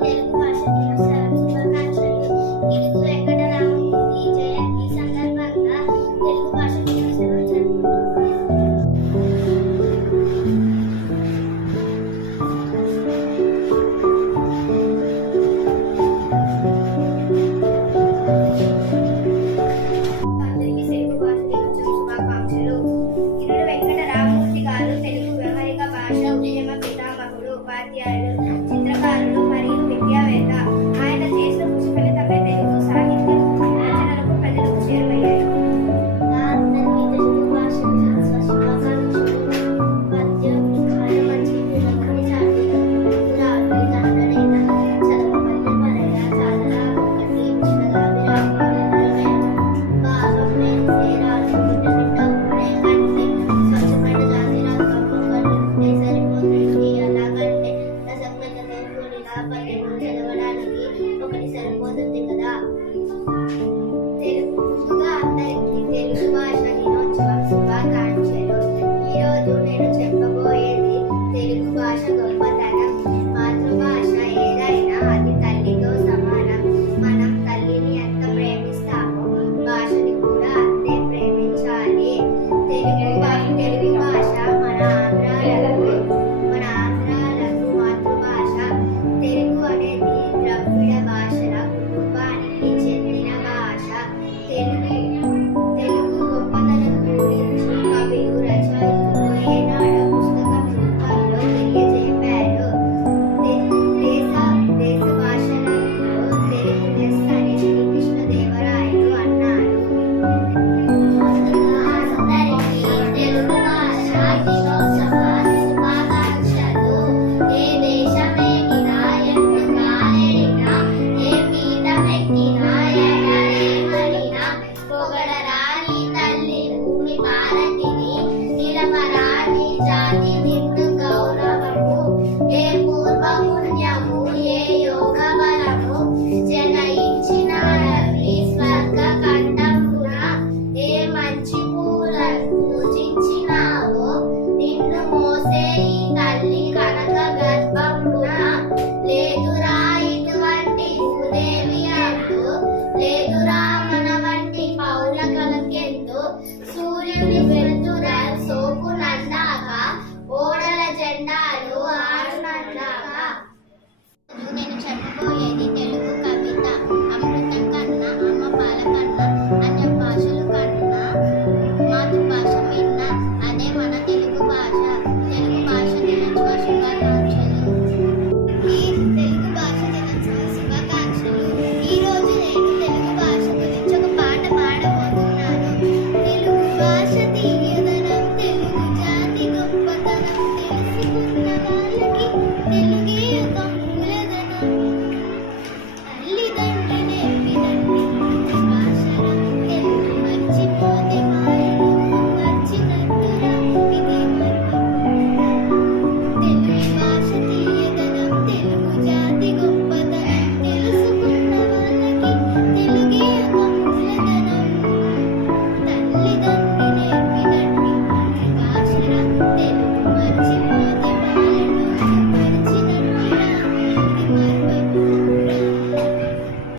తెలుగు భాష దినోత్సవ శుభాకాంక్షలు लहरा दी दिन నేను చెప్పబోయేది తెలుగు కవిత అమృతం కన్నా అమ్మ భాషలు కన్నా మాతృభాష అదే మన తెలుగు భాష తెలుగు భాష తెలుగు భాష శుభాకాంక్షలు నేను తెలుగు భాష గురించి ఒక పాట తెలుగు భాష